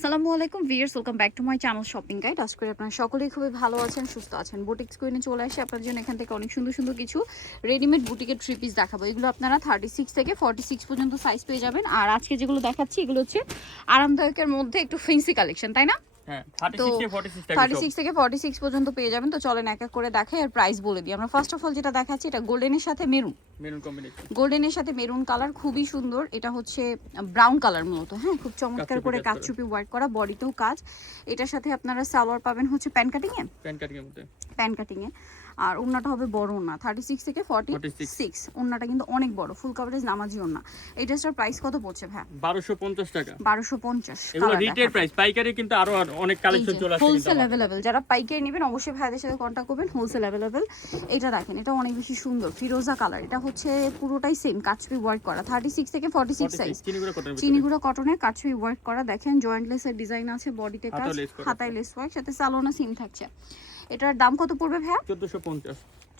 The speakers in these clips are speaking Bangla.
আসসালামু আলাইকুম viewers, welcome back to my channel shopping guide. আশা করি আপনারা সকলেই খুবই ভালো আছেন, সুস্থ আছেন। বুটিক স্কুইনে চলে আসে আপনার জন্য এখান থেকে অনেক সুন্দর সুন্দর কিছু রেডিমেড বুটিকের থ্রি পিস দেখাবো। এগুলো আপনারা 36 থেকে 46 পর্যন্ত সাইজ পেয়ে যাবেন। আর আজকে যেগুলো দেখাচ্ছি এগুলো হচ্ছে আরামদায়কের মধ্যে একটু ফেন্সি কালেকশন, তাই না? হ্যাঁ, তো 36 থেকে 46 পর্যন্ত পেয়ে যাবেন। তো চলেন এক এক করে দেখাই আর প্রাইস বলে দিই। আমরা ফার্স্ট অফ অল যেটা দেখাচ্ছি এটা গোল্ডেনের সাথে মেরুন কম্বিনেশন। গোল্ডেনের সাথে মেরুন কালার, খুবই সুন্দর। এটা হচ্ছে ব্রাউন কালার মূলত, হ্যাঁ, খুব চমৎকার করে কাচচুপি ওয়ার্ক করা, বডিতেও কাজ। এটার সাথে আপনারা সালোয়ার পাবেন হচ্ছে প্যান কাটিং এর মধ্যে, প্যান কাটিং এ। আর ওন্নাটা হবে বড় ওন্না, 36 থেকে 46। ওন্নাটা কিন্তু অনেক বড়, ফুল কভারেজ নামাজি ওন্না। এই ড্রেসটার প্রাইস কত পড়ছে ভাই? 1250 টাকা। 1250। এগুলো রিটেল প্রাইস, পাইকারি কিন্তু আরো অনেক কালেকশন চলে আসছে। হোলসেল अवेलेबल, যারা পাইকারি নেবেন অবশ্যই ভাইদের সাথে কন্টাক্ট করবেন। Wholesale available. এটা দেখেন, এটা অনেক বেশি সুন্দর, ফিরোজা কালার। এটা হচ্ছে পুরোটাই সেম কাচপি ওয়ার্ক করা, 36 থেকে 46 সাইজ। চিনিগুড়া কটনের কাচপি ওয়ার্ক করা। দেখেন জয়েন্টলেসের ডিজাইন আছে, বডিতে কাজ, হাতায় লেস ওয়ার্ক, সাথে সালোনা সিম থাকছে। এটার দাম কত পড়বে ভাই?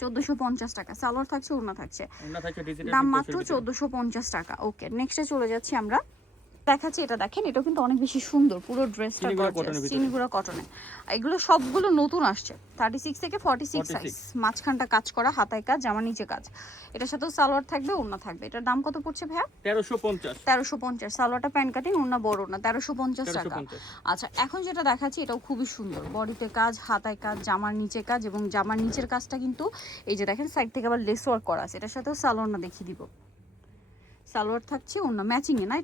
1450 টাকা। সালোয়ার থাকছে, ওড়না থাকছে, দাম মাত্র 1450 টাকা। ওকে, নেক্সটে চলে যাচ্ছি আমরা। দেখাচ্ছি এটা দেখেন, এটা কিন্তু অনেক বেশি সুন্দর, পুরো ড্রেসটা গর্জিয়াস, চিনিগুড়া কটনে। এগুলো সবগুলো নতুন আসছে, 36 থেকে 46 সাইজ। মাঝখানটা কাজ করা, হাতায় কাজ, জামা নিচে কাজ। এটার সাথেও সালোয়ার থাকবে, ওড়না থাকবে। এটার দাম কত পড়ছে ভাইয়া? 1350। সালোয়ারটা প্যান কাটিং, ওড়না বড় ওড়না, 1350 টাকা। আচ্ছা, এখন যেটা দেখাচ্ছি এটাও খুবই সুন্দর, বডিতে কাজ, হাতায় কাজ, জামার নিচে কাজ, এবং জামার নিচের কাজটা কিন্তু এই যে দেখেন সাইড থেকে আবার লেস ওয়ার্ক করা আছে। এটার সাথেও সালোয়ার না দেখিয়ে দিব, সালোয়ার থাকছে, ওন্না ম্যাচিং এ না?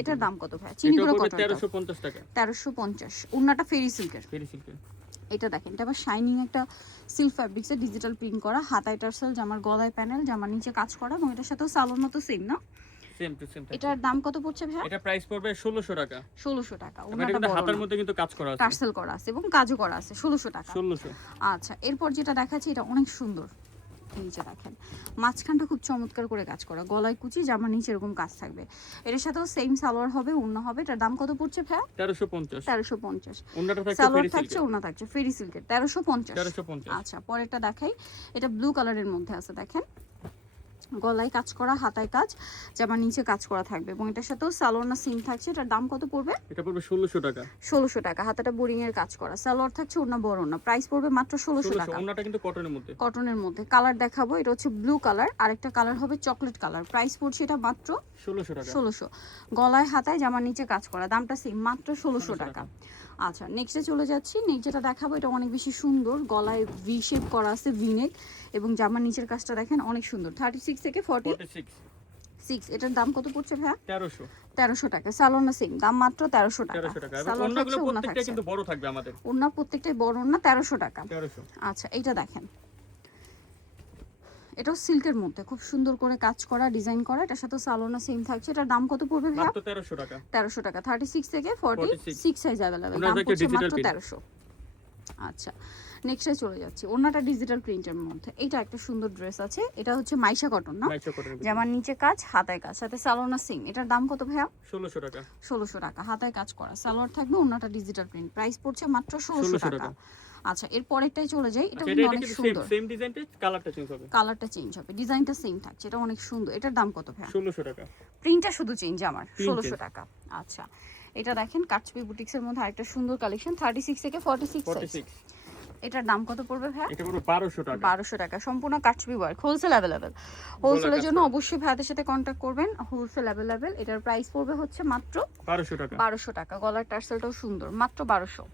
এটার দাম কত ভাই? চিনিগুড়া কটন, 1350 টাকা। 1350। ওন্নাটা ফেরি সিল্কের। এটা দেখেন, এটা আবার শাইনিং একটা সিল্ক ফ্যাব্রিক্সে ডিজিটাল প্রিন্ট করা, হাতায় টার্সেল, জামার গলায় প্যানেল, জামার নিচে কাজ করা, এবং এটার সাথেও সালোয়ার মতো সেম না? Same to same. এটার দাম কত পড়ছে ভাই? এটা প্রাইস পড়বে 1600 টাকা। 1600 টাকা। ওন্নাটা বড়, হাতার মধ্যে কিন্তু কাজ করা আছে, টার্সেল করা আছে এবং কাজও করা আছে, 1600 টাকা। 1600। আচ্ছা, এরপর যেটা দেখাচ্ছি এটা অনেক সুন্দর। নিচে দেখেন মাঝখানটা খুব চমৎকার করে কাজ করা, গলায় কুচি, জামার নিচে এরকম কাজ থাকবে। এর সাথেও সেম সালোয়ার হবে, ওড়না হবে। এটার দাম কত পড়ছে ভাই? 1350। ওড়নাটা থাকছে, সালোয়ার থাকছে, ওড়না থাকছে ফেরি সিল্কের, 1350। আচ্ছা, পরেরটা দেখাই। এটা ব্লু কালারের মধ্যে আছে, দেখেন গলায় কাজ করা, হাতায় কাজ, জামার নিচে কাজ করা থাকবে, এবং এটার সাথেও সালোয়ার না সিম থাকছে। এটার দাম কত পড়বে? এটা পড়বে 1600 টাকা। 1600 টাকা। হাতাটা বোরিং এর কাজ করা, সালোয়ার থাকছে, ওড়না বড় ওড়না, প্রাইস পড়বে মাত্র 1600 টাকা। ওড়নাটা কিন্তু কটনের মধ্যে। কালার দেখাবো, এটা হচ্ছে ব্লু কালার, আরেকটা কালার হবে চকলেট কালার। প্রাইস পড়ছে এটা মাত্র 1600 টাকা। 1600। গলায় হাতায় জামার নিচে কাজ করা, দামটা সেম, মাত্র 1600 টাকা। আচ্ছা, নেক্সটে চলে যাচ্ছি। নেক্সট যেটা দেখাবো এটা অনেক বেশি সুন্দর, গলায় ভি শেপ করা আছে, ভি-নেক, এবং জামার নিচের কাজটা দেখেন অনেক সুন্দর, 36 থেকে 46। এটার দাম কত পড়ছে ভাইয়া? 1300 টাকা। সালোয়ার না সেম, দাম মাত্র 1300 টাকা। সালোয়ার থাকছে, ওড়না থাকছে, কিন্তু বড় থাকবে আমাদের। ওড়না প্রত্যেকটাই বড় ওড়না, 1300 টাকা। আচ্ছা, এইটা দেখেন, এটাও সিল্কের মধ্যে খুব সুন্দর করে কাজ করা, ডিজাইন করা। এটার সাথে সালোনা সেম থাকছে। এটার দাম কত পড়বে ভাই? মাত্র 1300 টাকা। 1300 টাকা। 36 থেকে 46 সাইজ अवेलेबल, দাম পড়ছে মাত্র 1300। আচ্ছা, নেক্সটে চলে যাচ্ছি। ওড়নাটা ডিজিটাল প্রিন্টের মধ্যে। এটা একটা সুন্দর ড্রেস আছে, এটা হচ্ছে মাইশা কটন না? জামার নিচে কাজ, হাতায় কাজ, সাথে সালোনা সেম। এটার দাম কত ভাইয়া? 1600 টাকা। 1600 টাকা। হাতায় কাজ করা, সালোয়ার থাকবে, ওড়নাটা ডিজিটাল প্রিন্ট, প্রাইস পড়ছে মাত্র 1600 টাকা। আচ্ছা, এর পরেরটাই চলে যাই। এটা কিন্তু অনেক সুন্দর, সেম ডিজাইনটা, কালারটা চেঞ্জ হবে, ডিজাইনটা সেম থাকছে। এটা অনেক সুন্দর। এটার দাম কত ভাই? 1600 টাকা। প্রিন্টটা শুধু চেঞ্জ আমার, 1600 টাকা। আচ্ছা, এটা দেখেন কাচপি বুটিক্সের মধ্যে আরেকটা সুন্দর কালেকশন, 36 থেকে 46 সাইজ। এটার দাম কত পড়বে ভাই? এটা পুরো 1200 টাকা। 1200 টাকা। সম্পূর্ণ কাচপি ওয়ার্ক, হোলসেল अवेलेबल। হোলসেলের জন্য অবশ্যই ভাইদের সাথে কন্টাক্ট করবেন, হোলসেল अवेलेबल। এটার প্রাইস পড়বে হচ্ছে মাত্র 1200 টাকা। 1200 টাকা। গলার টার্সেলটাও সুন্দর, মাত্র 1200।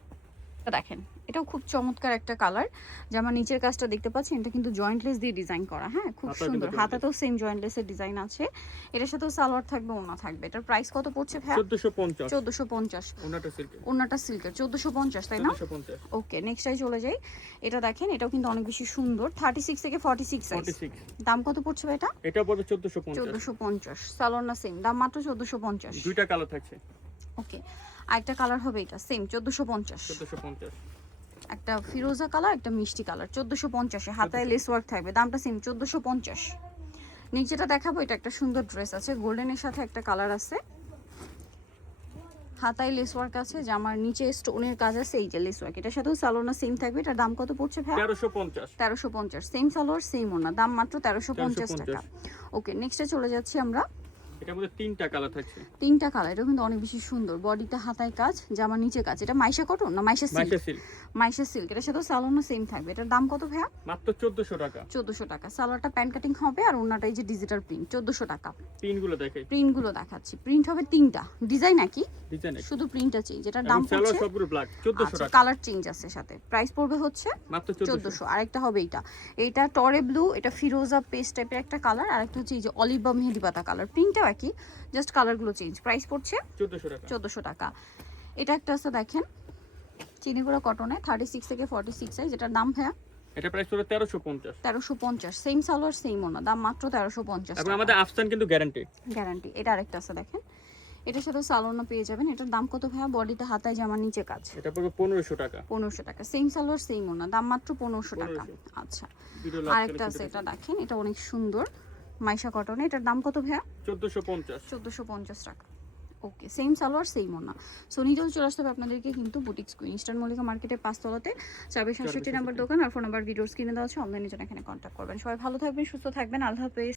দেখেন, এটাও খুব চমৎকার একটা কালার। জামা নিচের কাজটা দেখতে পাচ্ছেন, এটা কিন্তু জয়েন্টলেস দিয়ে ডিজাইন করা, হ্যাঁ, খুব সুন্দর। হাতাতেও সেম জয়েন্টলেসের ডিজাইন আছে। এটার সাথেও সালোয়ার থাকবে, ওড়না থাকবে। এটার প্রাইস কত পড়ছে ভাই? 1450। ওড়নাটা সিল্কের, 1450, তাই না? 1450। ওকে, নেক্সটটাই চলে যাই। এটা দেখেন, এটাও কিন্তু অনেক বেশি সুন্দর, 36 থেকে 46 সাইজ। দাম কত পড়ছে ভাই এটা? এটা পড়বে 1450। 1450। সালোয়ার না সেম, দাম মাত্র 1450। দুইটা কালার থাকছে। ওকে, আরেকটা কালার হবে এটা সেম, 1450। একটা ফিরোজা কালার, একটা মিষ্টি কালার, 1450 এ। হাতায় লেস ওয়ার্ক থাকবে, দামটা সেম, 1450। নিচেটা দেখাবো, এটা একটা সুন্দর ড্রেস আছে, গোল্ডেনের সাথে একটা কালার আছে, হাতায় লেস ওয়ার্ক আছে, জামার নিচে স্টোনের কাজ আছে, এই যে লেস ওয়ার্ক। এটার সাথেও সালোনা সেম থাকবে। এটার দাম কত পড়ছে ভাই? 1350। সেম সালোয়ার সেম ওনা, দাম মাত্র 1350 টাকা। ওকে, নেক্সটে চলে যাচ্ছি আমরা। এটার মধ্যে তিনটা কালার থাকছে। তিনটা কালার, এটা কিন্তু অনেক বেশি সুন্দর। বডিটা হাতায় কাজ, জামার নিচে কাজ। এটা মাইশা কটন না Maisha silk? Maisha silk. Maisha silk. এটার সাথে সালোয়ারও সেম থাকবে। এটার দাম কত ভাইয়া? মাত্র 1400 টাকা। 1400 টাকা। সালোয়ারটা প্যান্ট কাটিং হবে আর ওন্নাটা এই যে ডিজিটাল প্রিন্ট। 1400 টাকা। প্রিন্টগুলো দেখে, প্রিন্টগুলো দেখাচ্ছি। প্রিন্ট হবে তিনটা, ডিজাইন একই, ডিজাইন শুধু প্রিন্টটা চেঞ্জ। এটার দাম সালোয়ার পড়ছে সবগুলো ব্ল্যাক, 1400 আচ্ছা, টাকা। কালার চেঞ্জ আছে সাথে। প্রাইস পড়বে হচ্ছে মাত্র 1400। আরেকটা হবে এইটা, এইটা টরে ব্লু, এটা ফিরোজা পেস্ট টাইপের একটা কালার, আর একটা হচ্ছে এই যে অলিভ বা মেহেদি পাতা কালার। প্রিন্টটাও একই, জাস্ট কালারগুলো চেঞ্জ। প্রাইস পড়ছে 1400 টাকা। 1400 টাকা। এটা একটা আছে দেখেন, চিনিগুড়া কটনে 36 থেকে 46 সাইজ। এটার দাম ভাইয়া? এটা প্রাইস পড়বে 1350। 1350। সেম সালোয়ার সেম ওনা, দাম মাত্র 1350 এবং টাকা। আমাদের আফসান কিন্তু গ্যারান্টি। গ্যারান্টি। এটা আরেকটা আছে দেখেন, এটার সাথে সালোয়ার পেয়ে যাবেন। এটার দাম কত ভাইয়া? বডিতে হাতায় জামার নিচে কাজ। এটা পড়বে 1500 টাকা। 1500 টাকা। সেম সালোয়ার সেম ওনা, দাম মাত্র 1500 টাকা। 1500 আচ্ছা, ভিডিও আরেকটা আছে, এটা দেখেন, এটা অনেক সুন্দর মাইশা কটনে। এটার দাম কত ভাইয়া? 1450। 1450 টাকা। ওকে, সেম সালোয়ার সেম ওনা। সো নিডল চলে আসতে হবে আপনাদেরকে কিন্তু বুটিক্স কুইন, ইস্টার্ন মল্লিকা মার্কেটের 5 তলাতে, 467 নাম্বার দোকান। আর ফোন নাম্বার ভিডিওস কিনে দেওয়া আছে, অনলাইনে জন্য এখানে কন্ট্যাক্ট করবেন। সবাই ভালো থাকবেন, সুস্থ থাকবেন, আল্লাহ হাফেজ।